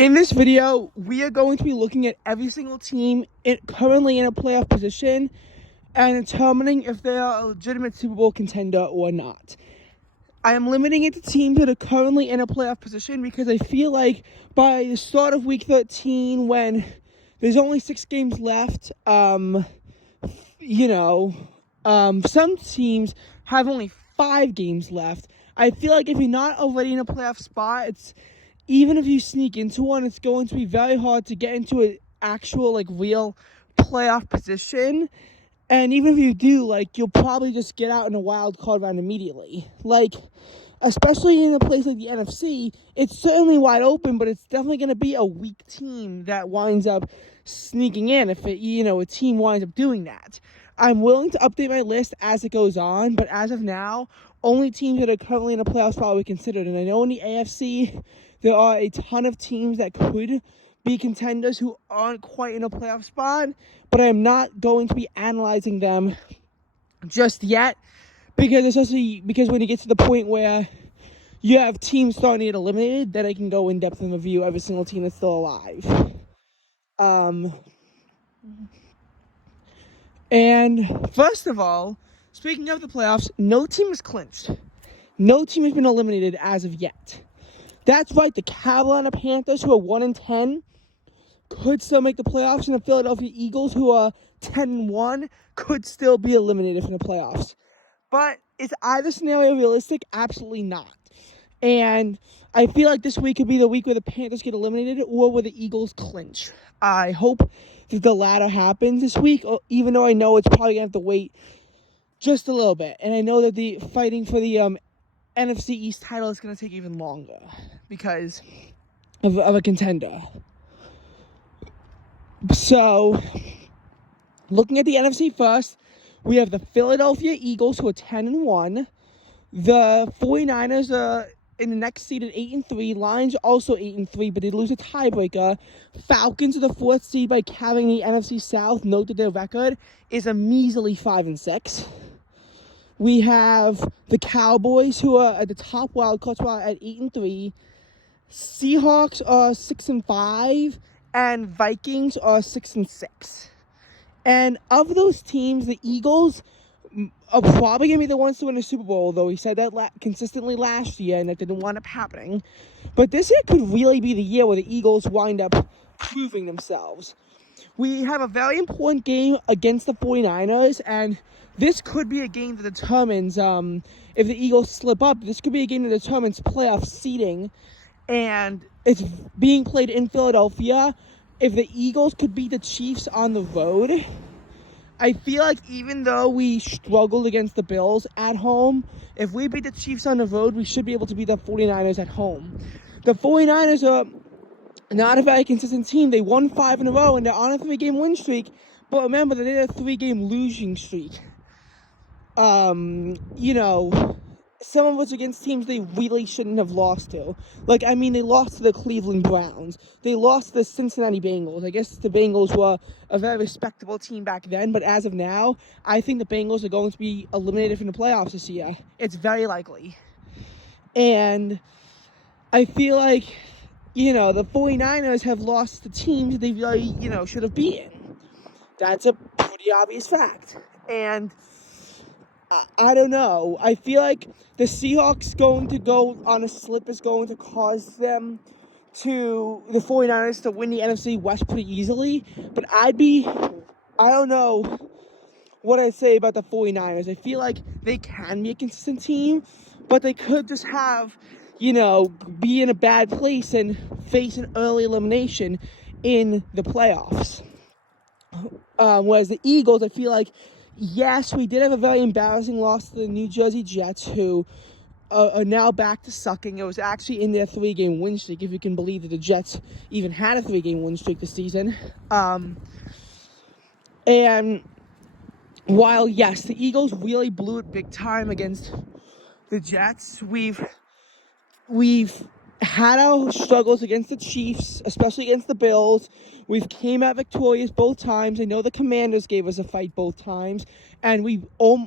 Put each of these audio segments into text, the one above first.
In this video, we are going to be looking at every single team currently in a playoff position and determining if they are a legitimate Super Bowl contender or not. I am limiting it to teams that are currently in a playoff position because I feel like by the start of Week 13, when there's only 6 games left, some teams have only 5 games left. I feel like if you're not already in a playoff spot, even if you sneak into one, it's going to be very hard to get into an actual, real playoff position. And even if you do, you'll probably just get out in a wild card round immediately. Especially in a place like the NFC, it's certainly wide open, but it's definitely going to be a weak team that winds up sneaking in if a team winds up doing that. I'm willing to update my list as it goes on, but as of now, only teams that are currently in a playoff spot we considered. And I know in the AFC, there are a ton of teams that could be contenders who aren't quite in a playoff spot, but I am not going to be analyzing them just yet because when you get to the point where you have teams starting to get eliminated, then I can go in depth and review every single team that's still alive. And first of all, speaking of the playoffs, no team is clinched. No team has been eliminated as of yet. That's right, the Carolina Panthers, who are 1-10, could still make the playoffs, and the Philadelphia Eagles, who are 10-1, could still be eliminated from the playoffs. But is either scenario realistic? Absolutely not. And I feel like this week could be the week where the Panthers get eliminated or where the Eagles clinch. I hope that the latter happens this week, even though I know it's probably going to have to wait just a little bit. And I know that the fighting for the NFC East title is going to take even longer because of a contender. So, looking at the NFC first, we have the Philadelphia Eagles, who are 10-1. The 49ers are in the next seed at 8-3. Lions also 8-3, but they lose a tiebreaker. Falcons are the 4th seed by carrying the NFC South. Note that their record is a measly 5-6. We have the Cowboys, who are at the top wildcard spot at 8-3. Seahawks are 6-5, and Vikings are 6-6. And of those teams, the Eagles are probably going to be the ones to win the Super Bowl, though he said that consistently last year, and that didn't wind up happening. But this year could really be the year where the Eagles wind up proving themselves. We have a very important game against the 49ers, and this could be a game that determines, if the Eagles slip up, this could be a game that determines playoff seeding, and it's being played in Philadelphia. If the Eagles could beat the Chiefs on the road, I feel like even though we struggled against the Bills at home, if we beat the Chiefs on the road, we should be able to beat the 49ers at home. The 49ers are not a very consistent team. They won 5 in a row, and they're on a 3-game win streak. But remember, they did a 3-game losing streak. Some of us against teams they really shouldn't have lost to. They lost to the Cleveland Browns. They lost to the Cincinnati Bengals. I guess the Bengals were a very respectable team back then, but as of now, I think the Bengals are going to be eliminated from the playoffs this year. It's very likely. And I feel like, the 49ers have lost to teams that they really, should have beaten. That's a pretty obvious fact. And I don't know. I feel like the Seahawks going to go on a slip is going to cause the 49ers to win the NFC West pretty easily. But I don't know what I'd say about the 49ers. I feel like they can be a consistent team, but they could just have, be in a bad place and face an early elimination in the playoffs. Whereas the Eagles, I feel like, yes, we did have a very embarrassing loss to the New Jersey Jets, who are now back to sucking. It was actually in their 3-game win streak, if you can believe that the Jets even had a 3-game win streak this season. And while, yes, the Eagles really blew it big time against the Jets, we've had our struggles against the Chiefs, especially against the Bills. We've came out victorious both times. I know the Commanders gave us a fight both times. And we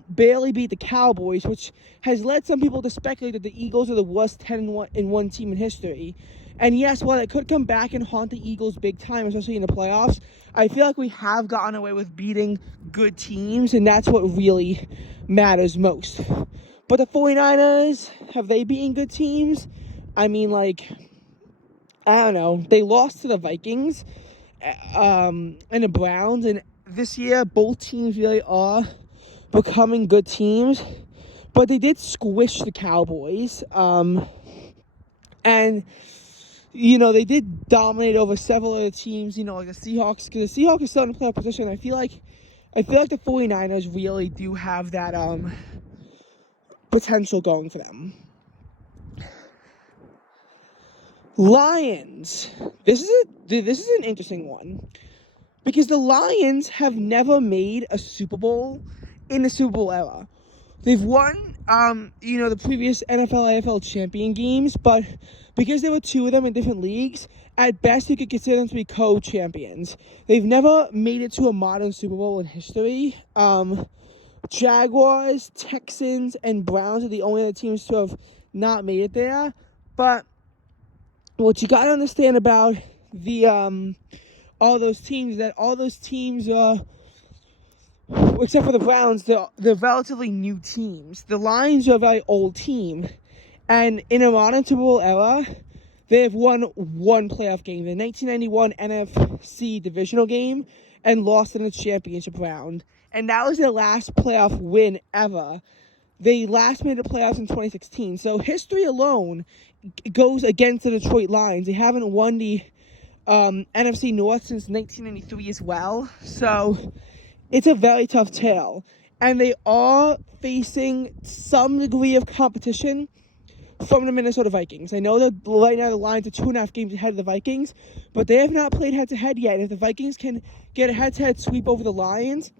barely beat the Cowboys, which has led some people to speculate that the Eagles are the worst 10-1 team in history. And yes, while it could come back and haunt the Eagles big time, especially in the playoffs, I feel like we have gotten away with beating good teams, and that's what really matters most. But the 49ers, have they beaten good teams? I mean, like, I don't know. They lost to the Vikings and the Browns, and this year both teams really are becoming good teams. But they did squish the Cowboys, and they did dominate over several other teams, like the Seahawks, because the Seahawks are starting to play a position. I feel like the 49ers really do have that potential going for them. Lions. This is an interesting one, because the Lions have never made a Super Bowl in the Super Bowl era. They've won, the previous NFL, AFL champion games, but because there were two of them in different leagues, at best you could consider them to be co-champions. They've never made it to a modern Super Bowl in history. Jaguars, Texans, and Browns are the only other teams to have not made it there. But what you got to understand about the all those teams, that all those teams are, except for the Browns, they're relatively new teams. The Lions are a very old team. And in a modern Super Bowl era, they have won one playoff game, the 1991 NFC divisional game, and lost in the championship round. And that was their last playoff win ever. They last made the playoffs in 2016. So history alone goes against the Detroit Lions. They haven't won the NFC North since 1993 as well. So it's a very tough tale. And they are facing some degree of competition from the Minnesota Vikings. I know that right now the Lions are 2.5 games ahead of the Vikings, but they have not played head-to-head yet. If the Vikings can get a head-to-head sweep over the Lions,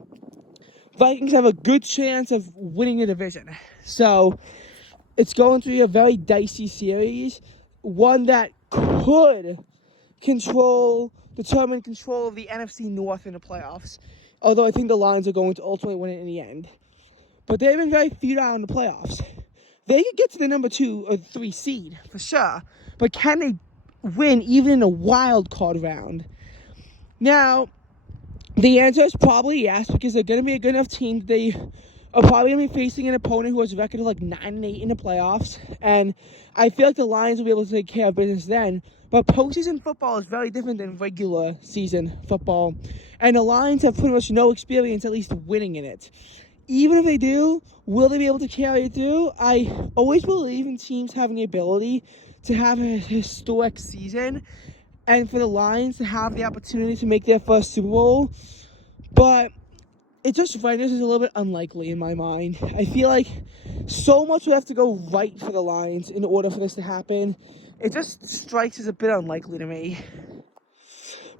Vikings have a good chance of winning the division. So it's going to be a very dicey series, one that could determine control of the NFC North in the playoffs, although I think the Lions are going to ultimately win it in the end. But they've been very futile in the playoffs. They could get to the number 2 or 3 seed, for sure. But can they win even in a wild card round? Now, the answer is probably yes, because they're going to be a good enough team. They are probably going to be facing an opponent who has a record of like 9-8 in the playoffs. And I feel like the Lions will be able to take care of business then. But postseason football is very different than regular season football. And the Lions have pretty much no experience at least winning in it. Even if they do, will they be able to carry it through? I always believe in teams having the ability to have a historic season and for the Lions to have the opportunity to make their first Super Bowl. But it just right now is a little bit unlikely in my mind. I feel like so much would have to go right for the Lions in order for this to happen. It just strikes as a bit unlikely to me.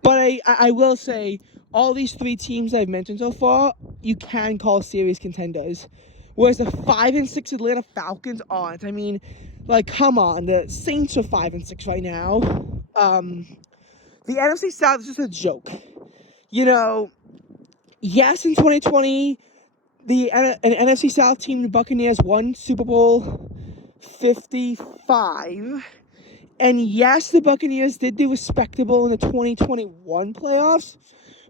But I will say, all these 3 teams I've mentioned so far, you can call serious contenders. Whereas the 5-6 Atlanta Falcons aren't. I mean, like, come on. The Saints are 5-6 right now. The NFC South is just a joke. Yes, in 2020, an NFC South team, the Buccaneers, won Super Bowl 55. And yes, the Buccaneers did do respectable in the 2021 playoffs.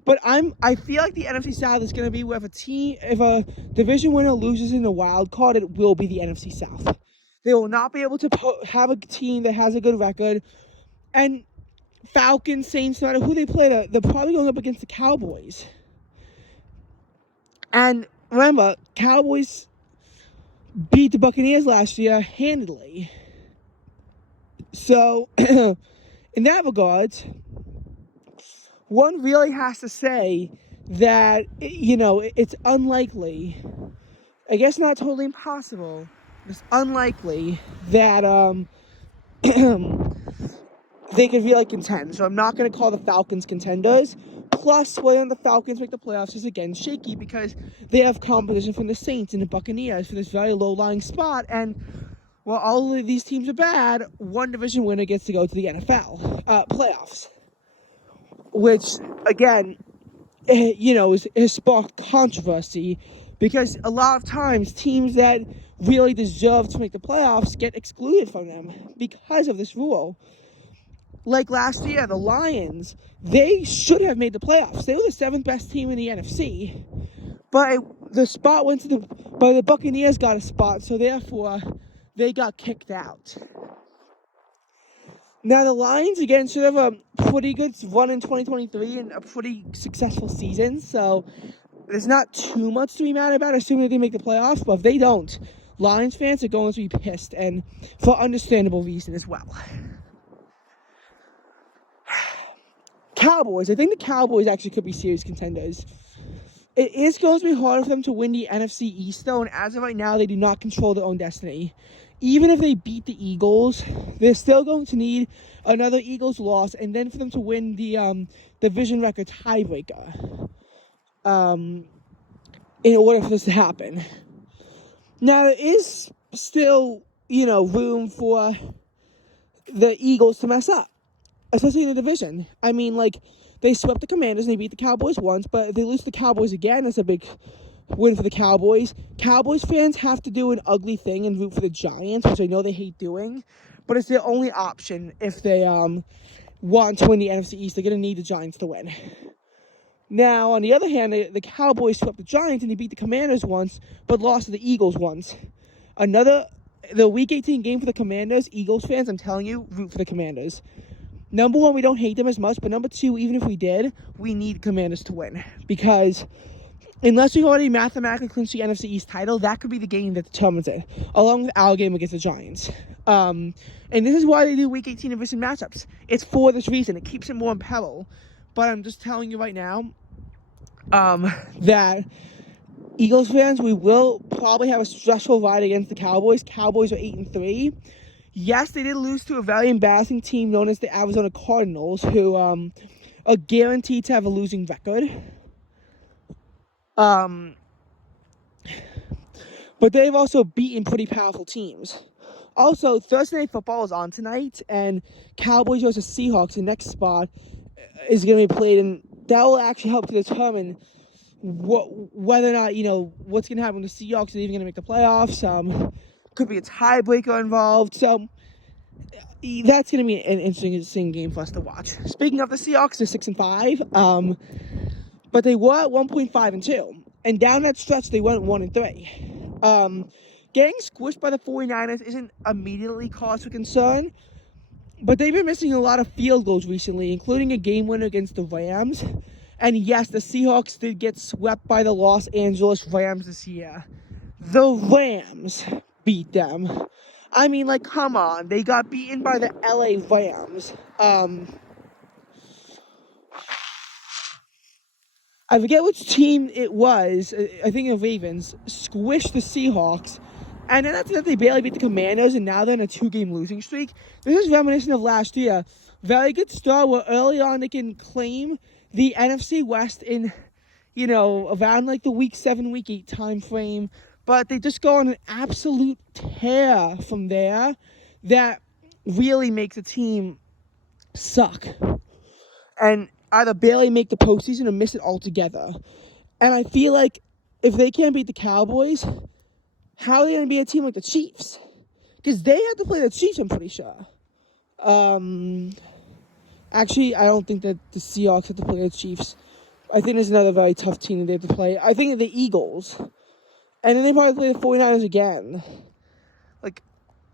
But I feel like the NFC South is going to be where if a division winner loses in the wild card, it will be the NFC South. They will not be able to have a team that has a good record. And Falcons, Saints, no matter who they play, they're probably going up against the Cowboys. And remember, Cowboys beat the Buccaneers last year handily. So, in that regard, one really has to say that, it's unlikely, I guess not totally impossible, it's unlikely that they could really contend. So I'm not going to call the Falcons contenders. Plus, whether the Falcons make the playoffs is again shaky because they have competition from the Saints and the Buccaneers for this very low-lying spot. And while all of these teams are bad, one division winner gets to go to the NFL playoffs. Which, again, has sparked controversy because a lot of times teams that really deserve to make the playoffs get excluded from them because of this rule. like last year, the Lions, they should have made the playoffs. They were the 7th best team in the NFC. But the spot went to the Buccaneers got a spot, so therefore they got kicked out. Now the Lions, again, should have a pretty good run in 2023 and a pretty successful season, so there's not too much to be mad about, assuming they make the playoffs, but if they don't, Lions fans are going to be pissed, and for understandable reason as well. Cowboys, I think the Cowboys actually could be serious contenders. It is going to be harder for them to win the NFC East, though, and as of right now, they do not control their own destiny. Even if they beat the Eagles, they're still going to need another Eagles loss, and then for them to win the division record tiebreaker in order for this to happen. Now, there is still, room for the Eagles to mess up, especially in the division. I mean, they swept the Commanders and they beat the Cowboys once, but if they lose to the Cowboys again, that's a big win for the Cowboys. Cowboys fans have to do an ugly thing and root for the Giants, which I know they hate doing, but it's their only option if they want to win the NFC East. They're going to need the Giants to win. Now, on the other hand, the Cowboys swept the Giants and they beat the Commanders once, but lost to the Eagles once. The Week 18 game for the Commanders, Eagles fans, I'm telling you, root for the Commanders. Number one, we don't hate them as much, but number two, even if we did, we need Commanders to win. Because unless we already mathematically clinch the NFC East title, that could be the game that determines it, along with our game against the Giants. And this is why they do Week 18 division matchups. It's for this reason. It keeps it more in peril. But I'm just telling you right now that Eagles fans, we will probably have a stressful ride against the Cowboys. Cowboys are 8-3. Yes, they did lose to a very embarrassing team known as the Arizona Cardinals, who are guaranteed to have a losing record. But they've also beaten pretty powerful teams. Also, Thursday Night Football is on tonight, and Cowboys versus Seahawks, the next spot, is going to be played, and that will actually help to determine whether or not, what's going to happen with the Seahawks. Are they even going to make the playoffs? Could be a tiebreaker involved. So that's going to be an interesting game for us to watch. Speaking of the Seahawks, they're 6-5. But they were at 1.5-2. And down that stretch, they went 1-3. Getting squished by the 49ers isn't immediately cause for concern. But they've been missing a lot of field goals recently, including a game winner against the Rams. And yes, the Seahawks did get swept by the Los Angeles Rams this year. The Rams beat them. I mean, come on. They got beaten by the LA Rams. I forget which team it was. I think the Ravens squished the Seahawks. And then after that, they barely beat the Commanders, and now they're in a 2-game losing streak. This is reminiscent of last year. Very good start where early on they can claim the NFC West in, around the Week 7, Week 8 time frame. But they just go on an absolute tear from there that really makes a team suck. And either barely make the postseason or miss it altogether. And I feel like if they can't beat the Cowboys, how are they going to be a team like the Chiefs? Because they have to play the Chiefs, I'm pretty sure. Actually, I don't think that the Seahawks have to play the Chiefs. I think there's another very tough team that they have to play. I think the Eagles. And then they probably play the 49ers again.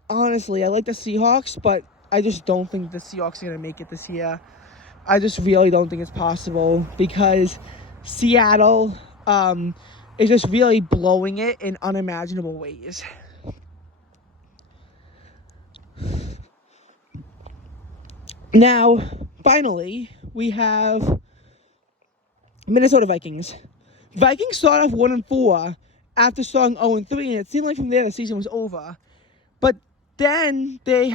Honestly, I like the Seahawks, but I just don't think the Seahawks are going to make it this year. I just really don't think it's possible because Seattle is just really blowing it in unimaginable ways. Now, finally, we have Minnesota Vikings. Vikings started off 1-4 after starting 0-3, and it seemed like from there the season was over. But then they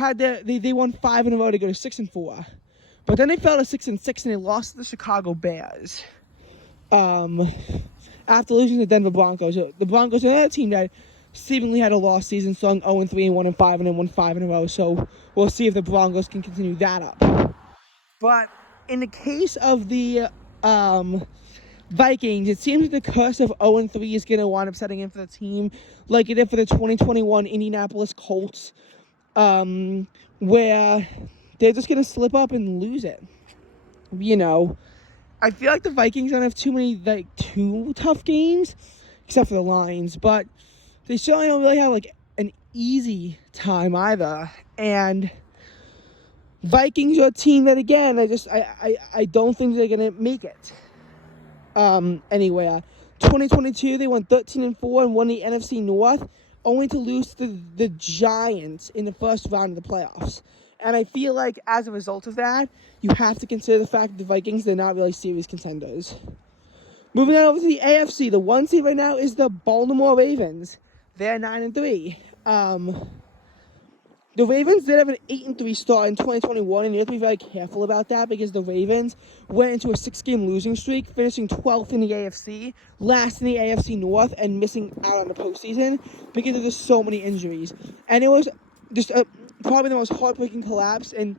won 5 in a row to go to 6-4. But then they fell to 6-6, and they lost to the Chicago Bears. After losing to the Denver Broncos. The Broncos are another team that seemingly had a lost season, starting 0-3 and 1-5, and then won 5 in a row. So we'll see if the Broncos can continue that up. But in the case of the Vikings, it seems like the curse of 0-3 is going to wind up setting in for the team like it did for the 2021 Indianapolis Colts, where they're just going to slip up and lose it. You know, I feel like the Vikings don't have too tough games, except for the Lions, but they certainly don't really have an easy time either. And Vikings are a team that, again, I don't think they're gonna make it. Anyway, 2022 they went 13-4 and won the NFC North, only to lose to the Giants in the first round of the playoffs. And I feel like as a result of that, you have to consider the fact that the Vikings, they're not really serious contenders. Moving on over to the AFC, the 1 seed right now is the Baltimore Ravens. They're 9-3. The Ravens did have an 8-3 start in 2021, and you have to be very careful about that because the Ravens went into a 6-game losing streak, finishing 12th in the AFC, last in the AFC North, and missing out on the postseason because of just so many injuries. And it was just probably the most heartbreaking collapse in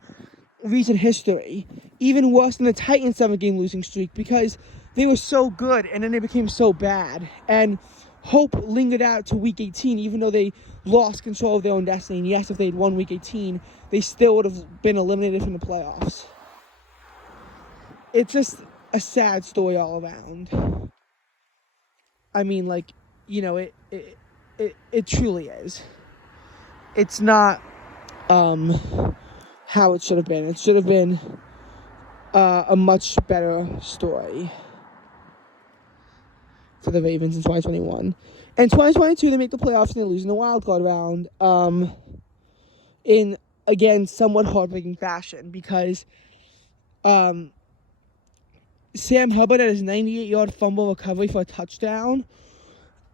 recent history, even worse than the Titans' 7-game losing streak because they were so good and then they became so bad. And hope lingered out to Week 18, even though they lost control of their own destiny. And yes, if they'd won Week 18, they still would have been eliminated from the playoffs. It's just a sad story all around. I mean, it truly is. It's not how it should have been. It should have been a much better story for the Ravens in 2021. In 2022, they make the playoffs and they lose in the wild card round in, again, somewhat heartbreaking fashion because Sam Hubbard had his 98-yard fumble recovery for a touchdown.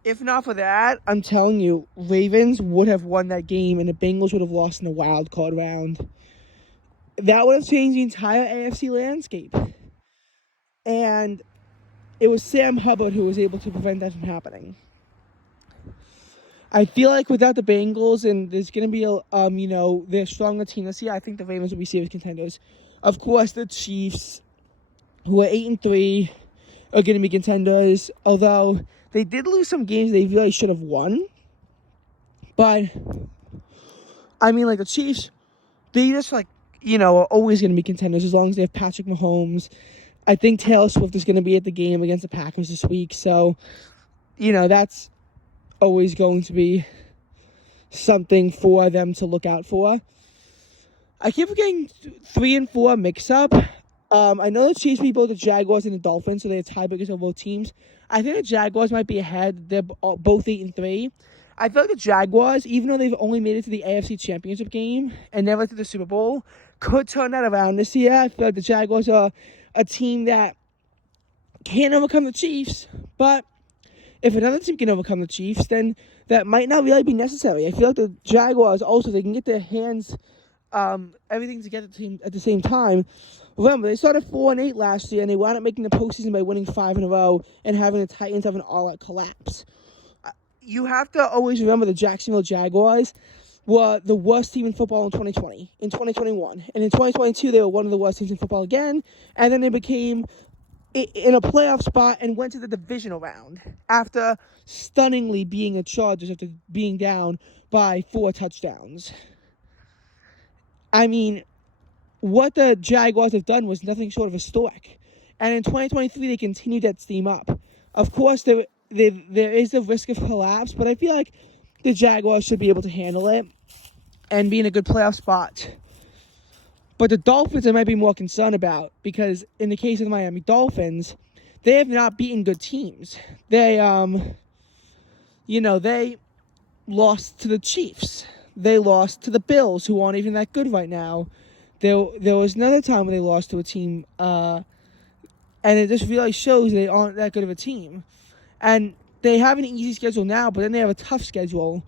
If not for that, I'm telling you, Ravens would have won that game and the Bengals would have lost in the wild card round. That would have changed the entire AFC landscape. And it was Sam Hubbard who was able to prevent that from happening. I feel like without the Bengals, and there's going to be they're a stronger team this year, I think the Ravens will be serious contenders. Of course, the Chiefs, who are 8-3, are going to be contenders, although they did lose some games they really should have won. But, I mean, the Chiefs, they just, are always going to be contenders as long as they have Patrick Mahomes. I think Taylor Swift is going to be at the game against the Packers this week. So, that's always going to be something for them to look out for. I keep getting 3 and 4 mix-up. I know the Chiefs beat both the Jaguars and the Dolphins, so they have tiebreakers on both teams. I think the Jaguars might be ahead. They're both 8-3. I feel like the Jaguars, even though they've only made it to the AFC Championship game and never to the Super Bowl, could turn that around this year. I feel like the Jaguars are a team that can't overcome the Chiefs, but if another team can overcome the Chiefs, then that might not really be necessary. I feel like the Jaguars also, they can get their hands, everything together at the same time. Remember, they started 4-8 last year, and they wound up making the postseason by winning 5 in a row and having the Titans have an all-out collapse. You have to always remember the Jacksonville Jaguars were the worst team in football in 2020, in 2021. And in 2022, they were one of the worst teams in football again. And then they became in a playoff spot and went to the divisional round after stunningly being the Chargers after being down by 4 touchdowns. I mean, what the Jaguars have done was nothing short of historic. And in 2023, they continued that steam up. Of course, there is a risk of collapse, but I feel like the Jaguars should be able to handle it and be in a good playoff spot. But the Dolphins I might be more concerned about because in the case of the Miami Dolphins, they have not beaten good teams. They, they lost to the Chiefs. They lost to the Bills, who aren't even that good right now. There was another time when they lost to a team, and it just really shows they aren't that good of a team. And they have an easy schedule now, but then they have a tough schedule.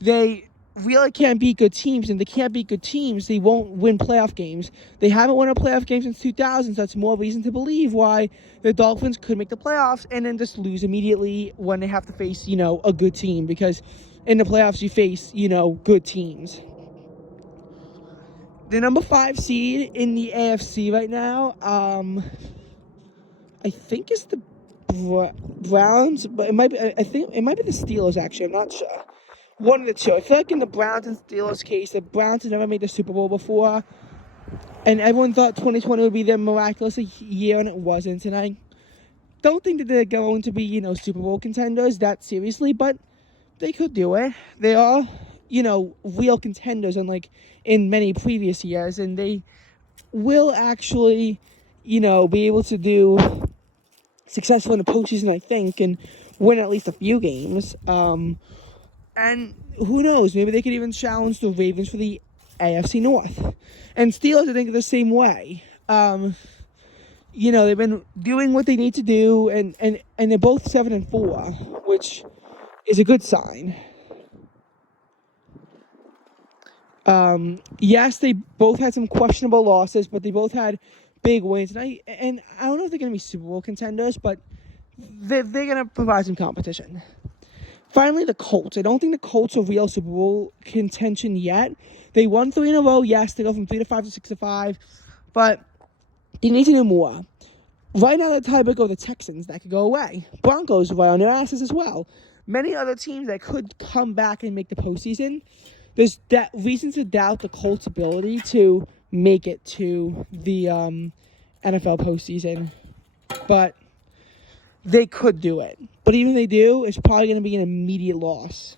They really can't beat good teams, and they can't beat good teams. They won't win playoff games. They haven't won a playoff game since 2000, so that's more reason to believe why the Dolphins could make the playoffs and then just lose immediately when they have to face, a good team. Because in the playoffs, you face, good teams. The number 5 seed in the AFC right now, I think is the Browns, but I think it might be the Steelers, actually. I'm not sure. One of the two. I feel like in the Browns and Steelers case, the Browns have never made the Super Bowl before. And everyone thought 2020 would be their miraculous year, and it wasn't. And I don't think that they're going to be, Super Bowl contenders that seriously, but they could do it. They are, real contenders, unlike in many previous years, and they will actually, be able to do successful in the postseason, I think, and win at least a few games. And who knows? Maybe they could even challenge the Ravens for the AFC North. And Steelers, I think, are the same way. They've been doing what they need to do, and they're both 7-4, which is a good sign. Yes, they both had some questionable losses, but they both had big wins. And I don't know if they're going to be Super Bowl contenders, but they're going to provide some competition. Finally, the Colts. I don't think the Colts are real Super Bowl contention yet. They won 3 in a row. Yes, they go from 3-5 to 6-5, but they need to do more. Right now, the tiebreaker of the Texans, that could go away. Broncos right on their asses as well. Many other teams that could come back and make the postseason. There's reasons to doubt the Colts' ability to make it to the NFL postseason, but they could do it. But even if they do, it's probably going to be an immediate loss.